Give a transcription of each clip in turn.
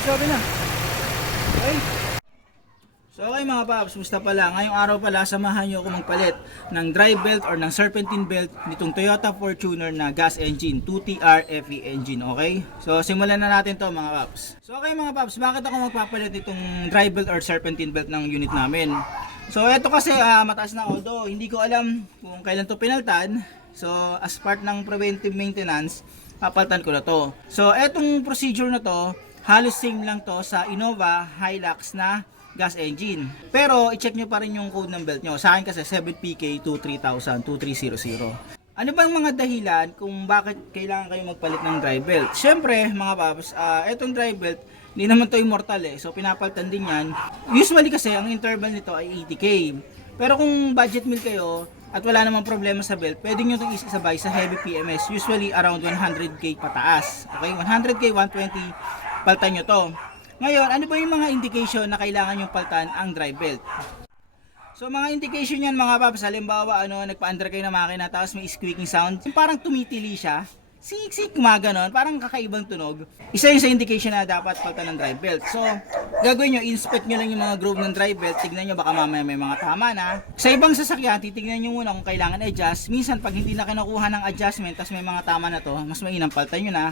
Sabi na. Okay. So okay mga paps, musta pala? Ngayong araw pala, samahan nyo ako magpalit ng drive belt or ng serpentine belt nitong Toyota Fortuner na gas engine, 2TR FE engine, okay? So simulan na natin to mga paps. So okay mga paps, bakit ako magpapalit itong drive belt or serpentine belt ng unit namin? So eto kasi mataas na, although hindi ko alam kung kailan to pinaltan. So as part ng preventive maintenance, papalitan ko na to. So etong procedure na to, halos same lang to sa Innova Hilux na gas engine. Pero i-check nyo pa rin yung code ng belt nyo. Sa akin kasi 7PK 23000 2300. Ano bang mga dahilan kung bakit kailangan kayo magpalit ng drive belt? Syempre mga paps, etong drive belt hindi naman to immortal eh. So pinapalitan din yan. Usually kasi ang interval nito ay 80k. Pero kung budget meal kayo at wala namang problema sa belt, pwede nyo itong isabay sa heavy PMS. Usually around 100k pataas. Okay, 100k, 120, palitan nyo to. Ngayon, ano ba yung mga indication na kailangan yung palitan ang drive belt? So mga indication yan mga paps, halimbawa nagpa-under kayo ng makina tapos may squeaking sound, yung parang tumitili siya, sik-sik gumaganon, parang kakaibang tunog. Isa yung sa indication na dapat palitan ng drive belt. So gagawin nyo, inspect nyo lang yung mga groove ng drive belt, tignan nyo baka mamaya may mga tama na. Sa ibang sasakyan, titignan nyo muna kung kailangan adjust. Minsan pag hindi na kinukuha ng adjustment tapos may mga tama na to, mas mainam palitan nyo na.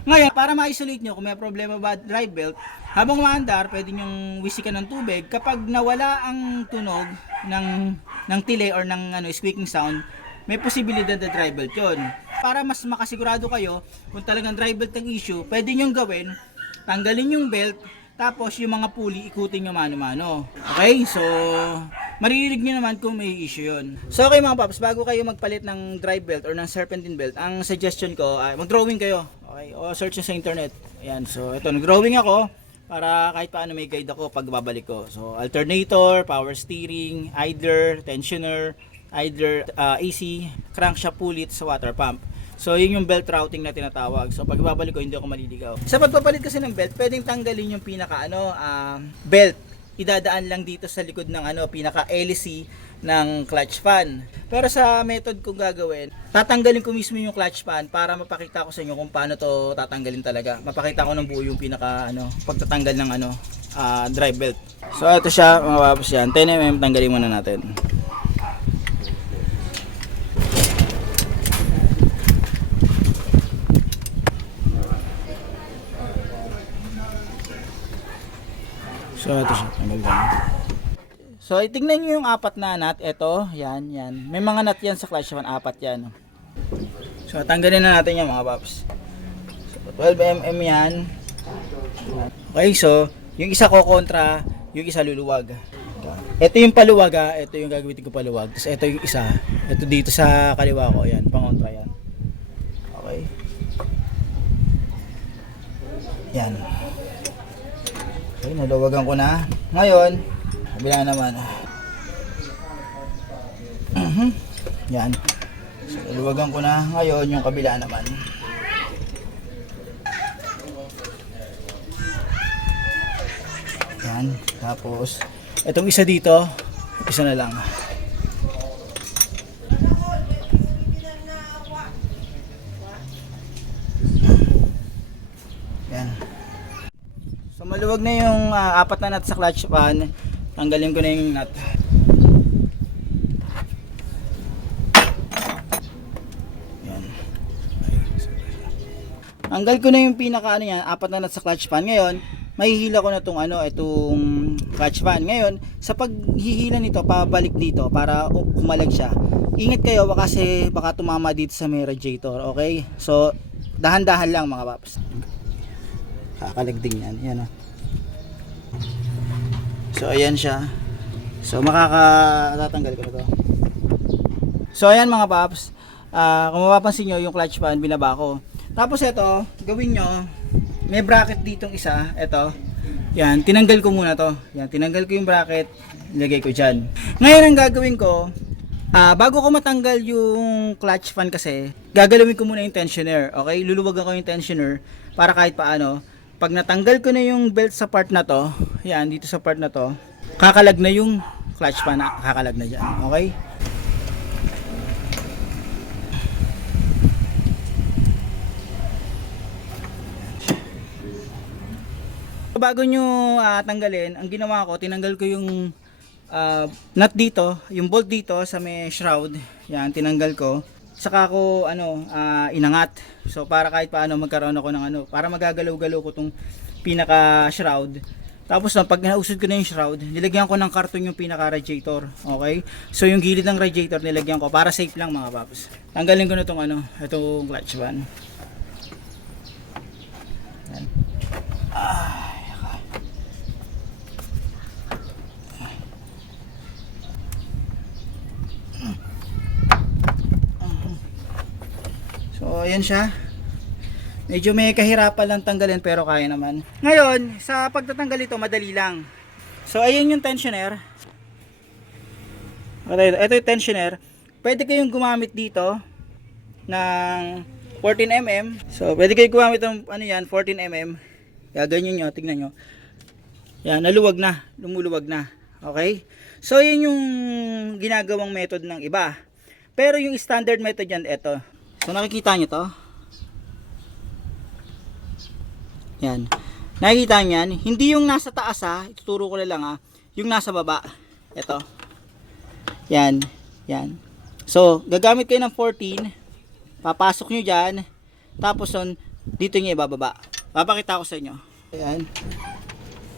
Ngayon, para ma-isolate nyo kung may problema ba drive belt, habang umaandar, pwede nyong wisikan ng tubig. Kapag nawala ang tunog ng tili or ng squeaking sound, may posibilidad na drive belt yun. Para mas makasigurado kayo kung talagang drive belt ang issue, pwede nyong gawin, tanggalin yung belt, tapos yung mga pulley ikutin nyo mano-mano. Okay, so maririnig nyo naman kung may issue yun. So okay mga paps, bago kayo magpalit ng drive belt or ng serpentine belt, ang suggestion ko ay mag-drawing kayo. Okay, o search nyo sa internet. Ayan, so ito, nag-drawing ako para kahit paano may guide ako pag babalik ko. So alternator, power steering, idler, tensioner, idler, AC, crankshaft pulley sa water pump. So yun yung belt routing na tinatawag. So pag babalik ko hindi ako maliligaw. Sa pagpapalit kasi ng belt, pwedeng tanggalin yung pinaka belt. Idadaan lang dito sa likod ng pinaka LC ng clutch pan. Pero sa method kong gagawin, tatanggalin ko mismo yung clutch pan para mapakita ko sa inyo kung paano to tatanggalin talaga. Mapakita ko ng buo yung pinaka pagtatanggal ng drive belt. So ito siya mga paps, yan 10mm, tanggalin muna natin. So ito siya, tanggal lang. So itignan nyo yung apat na nut. Ito, yan, yan. May mga nut yan sa clutch pan, apat yan. So tanggalin na natin yung mga paps. So 12mm yan. Okay, so yung isa ko kontra, yung isa luluwag. Ito yung paluwag ito yung gagamitin ko paluwag. Tapos ito yung isa, ito dito sa kaliwa ko, yan, pangontra yan. Okay. Yan. Okay, naluwagan ko na. Ngayon, kabila naman. Yan. So, naluwagan ko na. Ngayon, yung kabila naman. Yan. Tapos, itong isa dito, isa na lang. Yan. So maluwag na yung apat na nut sa clutch pan. Tanggalin ko na yung nut. Yan. Tanggal ko na yung pinaka yan, apat na nut sa clutch pan. Ngayon, mahihila ko na itong clutch pan. Ngayon, sa paghihila nito, pabalik dito para kumalag siya. Ingat kayo kasi baka tumama dito sa may radiator, okay? So dahan-dahan lang mga paps. Kakalagding yan. Yan o. So ayan siya. So makakatatanggal ko na to. So ayan mga paps. Kung mapapansin nyo yung clutch pan binaba ko. Tapos ito gawin nyo, may bracket ditong isa. Ito. Yan. Tinanggal ko muna to. Yan. Tinanggal ko yung bracket. Ilagay ko dyan. Ngayon ang gagawin ko, bago ko matanggal yung clutch fan kasi, gagalawin ko muna yung tensioner. Okay? Luluwagan ko yung tensioner para kahit paano, pag natanggal ko na yung belt sa part na to, yan, dito sa part na to, kakalag na yung clutch pan, kakalag na dyan. Okay? Bago nyo tanggalin, ang ginawa ko, tinanggal ko yung nut dito, yung bolt dito sa may shroud. Yan, tinanggal ko. Saka ko inangat. So para kahit paano magkaroon ako ng para magagalaw-galaw ko tong pinaka shroud. Tapos pag nausod ko na yung shroud, nilagyan ko ng karton yung pinaka radiator. Okay? So yung gilid ng radiator nilagyan ko para safe lang mga paps. Tanggalin ko na tong itong clutch van. Yan. So ayan siya. Medyo may kahirapan lang tanggalin pero kaya naman. Ngayon, sa pagtatanggal ito madali lang. So ayun yung tensioner. Ito yung tensioner. Pwede kayong gumamit dito ng 14mm. So pwede kayong gumamit ng 14mm. Gaganyan nyo, tignan nyo. Yan, naluwag na, lumuluwag na. Okay? So yun yung ginagawang method ng iba. Pero yung standard method yan, ito. So nakikita nyo to. Yan. Nakikita nyo yan. Hindi yung nasa taas ituturo ko na lang yung nasa baba. Ito. Yan. Yan. So gagamit kayo ng 14. Papasok nyo dyan. Tapos dito nyo ibababa. Papakita ko sa inyo. Ayan.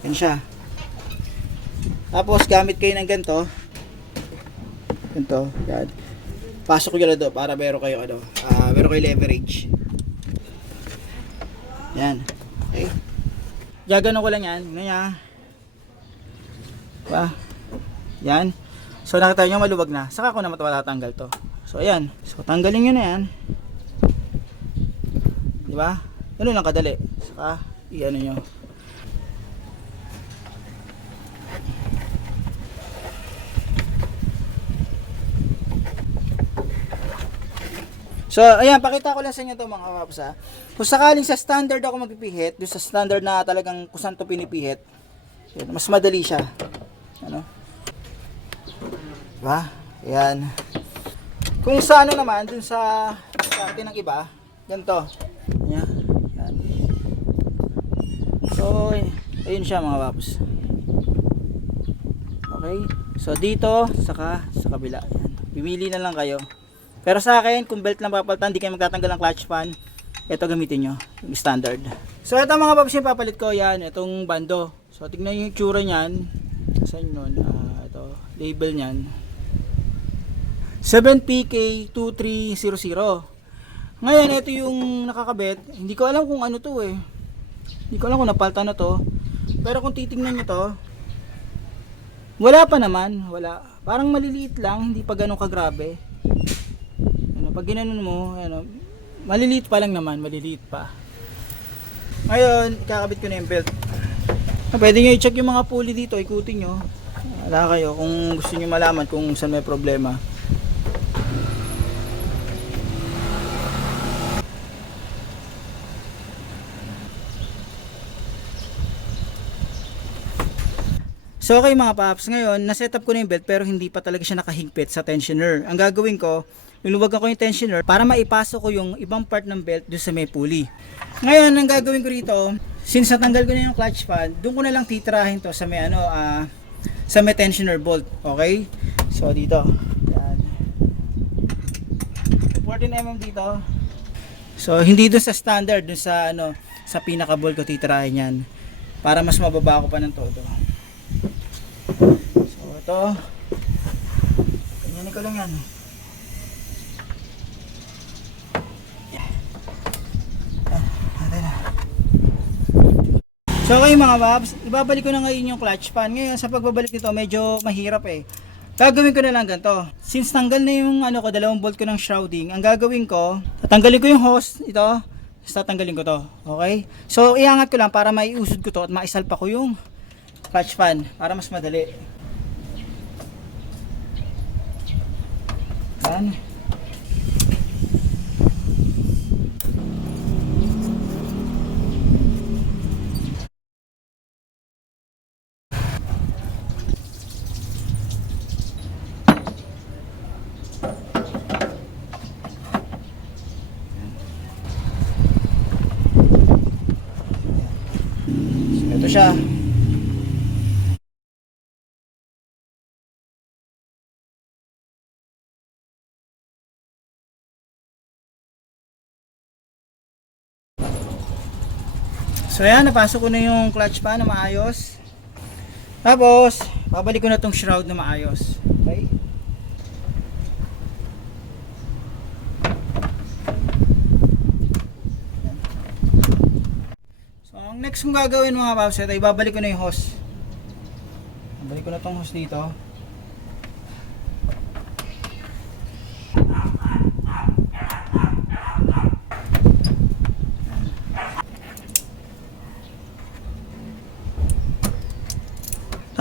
Yan siya. Tapos gamit kayo ng ganito. Ganito. Yan. Pasok nyo na doon para meron kayo meron kayo leverage. Yan. Okay. Gagano ko lang yan. Ganyan. Diba? Yan. So nakita nyo maluwag na. Saka ko na matatanggal to. So ayan. So tanggalin nyo na yan. Diba? Ganun lang kadali. Saka i-ano nyo. So, ayan, pakita ko lang sa inyo to mga paps Kung sakaling sa standard ako magpipihit, doon sa standard na talagang kung saan to pinipihit, yun, mas madali siya. Diba? Ayan. Kung sa naman, doon sa atin ng iba, ganito. Ayan. Ayan. So, ayun siya mga paps. Okay? So, dito, saka sa kabila. Ayan. Pimili na lang kayo. Pero sa akin, kung belt lang papalitan, hindi kayo magtatanggal ng clutch pan, ito gamitin nyo, yung standard. So ito mga paps yung papalit ko, yan, itong bando. So tignan yung tsura nyan. Saan yun? Ito, label nyan. 7PK2300. Ngayon, ito yung nakakabit. Hindi ko alam kung ano to Hindi ko alam kung napalta na to. Pero kung titingnan nyo to, wala pa naman. Wala. Parang maliliit lang, hindi pa ganun kagrabe. Pag ginanon mo, maliliit pa lang naman, maliliit pa. Ngayon, kakabit ko na yung belt. Pwede nyo i-check yung mga pulley dito, ikutin nyo. Wala kayo kung gusto nyo malaman kung saan may problema. So okay mga paps, ngayon, na-setup ko na yung belt pero hindi pa talaga siya nakahigpit sa tensioner. Ang gagawin ko, luluwagan ko yung tensioner para maipasok ko yung ibang part ng belt doon sa may pulley. Ngayon, ang gagawin ko rito, since natanggal ko na yung clutch pad, doon ko na lang titirahin to sa may sa may tensioner bolt. Okay? So dito. Yan. 14mm dito. So hindi doon sa standard, doon sa sa pinaka bolt ko titirahin yan. Para mas mababa ko pa ng todo. So ito. Ganyan ko lang yan. So okay mga paps, ibabalik ko na ngayon yung clutch pan. Ngayon sa pagbabalik nito medyo mahirap Gagawin ko na lang ganito. Since tanggal na yung dalawang bolt ko ng shrouding, ang gagawin ko, tatanggalin ko yung hose ito, tapos tatanggalin ko to. Okay? So iangat ko lang para maiusod ko to at maisalpa ko yung clutch pan para mas madali. Yan. siya. So ayan, napasok ko na yung clutch pan na maayos. Tapos, babalik ko na tong shroud na maayos. Okay? So, ang next kong gagawin mga paps, ay babalik ko na yung hose. Babalik ko na tong hose dito.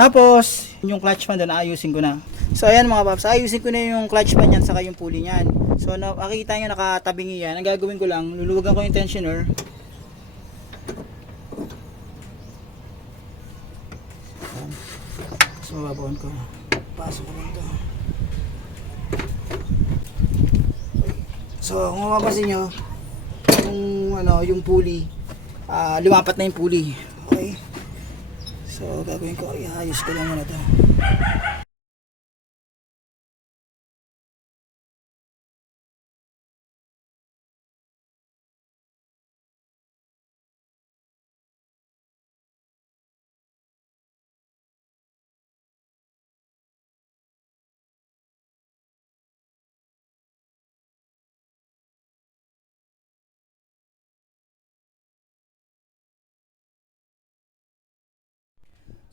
Tapos, yung clutch pan doon, ayusin ko na. So, ayan mga paps, ayusin ko na yung clutch pan yan, saka yung pulley niyan. So, nakikita nyo nakatabingi yan. Ang gagawin ko lang, luluwagan ko yung tensioner. So, babawan ko. Pasok ko lang ito. So, kung mapapansin nyo, yung pulley, lumapat na yung pulley. Okay? So, gagawin ko, iayos ko lang muna ito.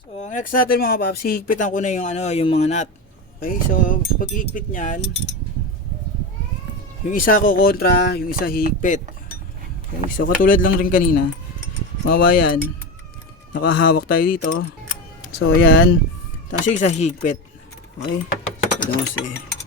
So, ang next natin mga paps, hihigpitan ko na yung yung mga nut. Okay, so pag hihigpit niyan, yung isa ko kontra, yung isa hihigpit. Okay, so katulad lang rin kanina. Mabayan, nakahawak tayo dito. So ayan, tapos yung isa hihigpit. Okay, so 12.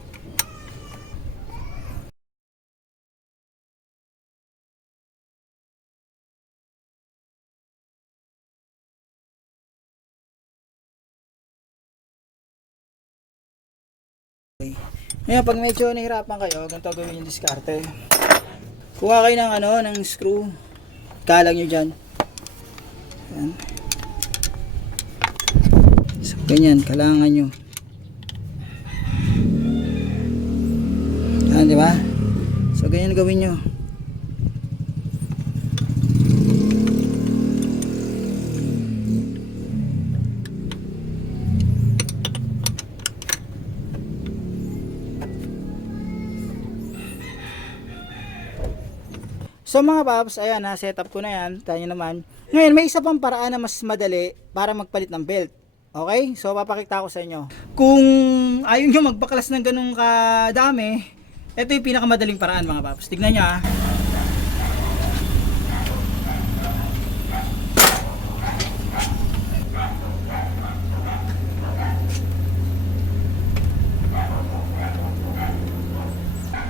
Ngayon, pag medyo nahirapan kayo, ganito gawin yung diskarte. Kuha kayo ng ng screw. Kalang nyo dyan. Ayan. So, ganyan, kalangan nyo. Ayan, di ba? So, ganyan gawin nyo. So mga paps, ayan na, setup ko na yan. Tayo naman. Ngayon, may isa pang paraan na mas madali para magpalit ng belt. Okay? So papakita ko sa inyo. Kung ayaw nyo magpakalas ng ganung kadami, ito yung pinakamadaling paraan mga paps. Tignan nyo ah.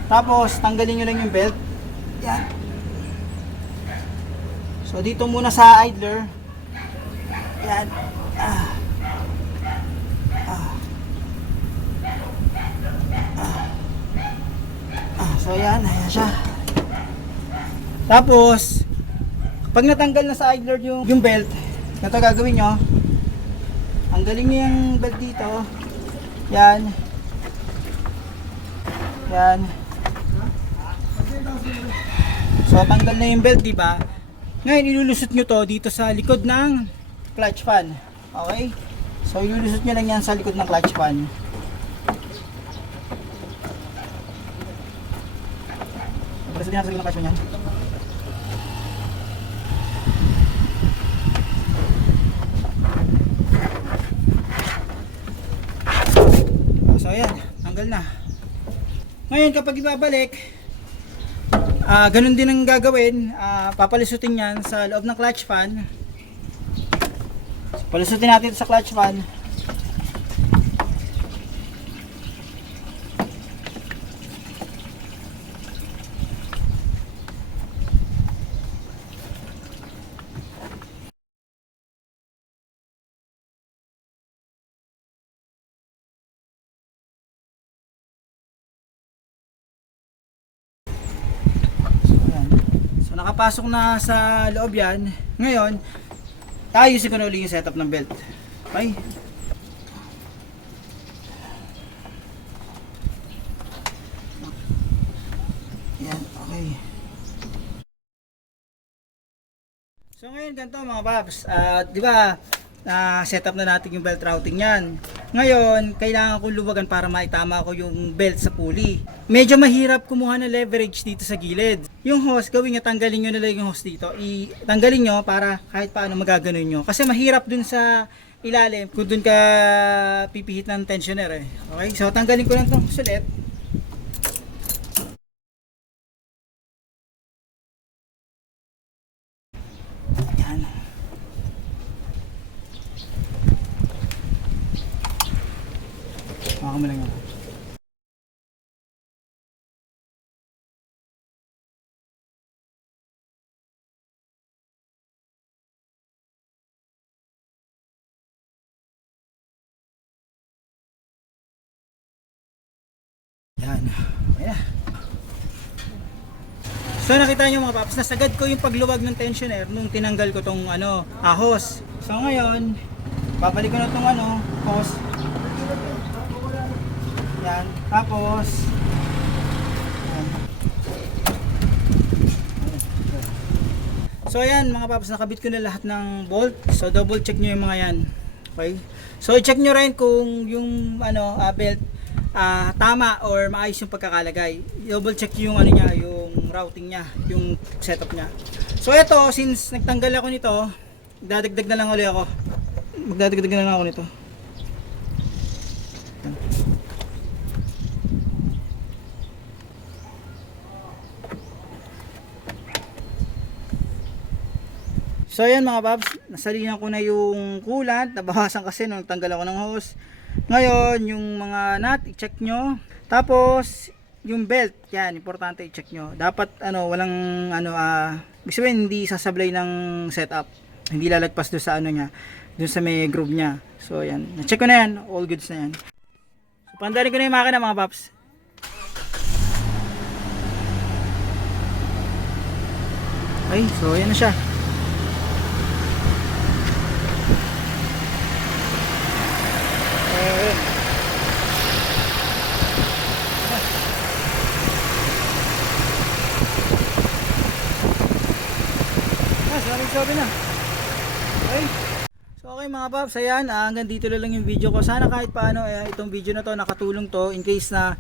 Tapos, tanggalin nyo lang yung belt. Yan. So dito muna sa idler. Yan. So yan, ayan siya. Tapos pag natanggal na sa idler yung belt, ito gagawin nyo. Tanggalin nyo yung belt dito. Yan. Yan. So tanggal na yung belt, di ba? Ngayon, ilulusot nyo to dito sa likod ng clutch pan. Okay? So, ilulusot nyo lang yan sa likod ng clutch pan. Ilulusot nyo sa likod ng clutch pan yan. So, ayan. Tanggal na. Ngayon, kapag ibabalik, ganun din ang gagawin. Papalisutin yan sa loob ng clutch pan. So, palisutin natin sa clutch pan. So nakapasok na sa loob yan. Ngayon, Ayusin ko na uli yung setup ng belt. Okay? Yan, okay. So ngayon ganito mga paps, di ba setup na natin yung belt routing yan. Ngayon, kailangan ko luwagan para maitama ko yung belt sa pulley. Medyo mahirap kumuha ng leverage dito sa gilid. Yung hose, gawin nyo, tanggalin nyo na lang yung hose dito. Tanggalin nyo para kahit paano magaganon nyo. Kasi mahirap dun sa ilalim kung dun ka pipihit ng tensioner eh. Okay, so tanggalin ko lang itong hose ulit. Ayan. Baka mo lang yun. Yan. Okay na. So nakita nyo mga paps, nasagad ko yung pagluwag ng tensioner nung tinanggal ko tong ahos. So ngayon, babalik ko na tong hose. Yan. Tapos yan. So ayan mga paps, nakabit ko na lahat ng bolt. So double check nyo yung mga yan. Okay? So i-check nyo rin kung yung belt tama or maayos yung pagkakalagay. Double check yung niya, yung routing niya, yung setup niya. So ito, since nagtanggal ako nito, magdadagdag na lang ulit ako. Magdadagdag na lang ako nito. So ayan mga paps, nasalinan ko na yung coolant, nabawasan kasi nung tanggal ako ng hose. Ngayon, yung mga nut, i-check nyo. Tapos, yung belt, yan, importante i-check nyo. Dapat, walang, gusto hindi sasablay ng setup. Hindi lalagpas doon sa niya, doon sa may groove niya. So, yan. Na-check ko na yan. All goods na yan. So, pandarin ko na yung makina mga paps. Okay, so, yan na siya. Sabi na. Okay. So okay mga paps, ayan, hanggang dito na lang yung video ko. Sana kahit paano itong video na to nakatulong to in case na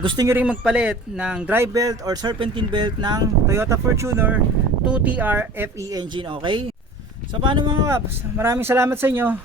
gusto nyo rin magpalit ng drive belt or serpentine belt ng Toyota Fortuner 2TR FE engine, okay? So paano mga paps, maraming salamat sa inyo.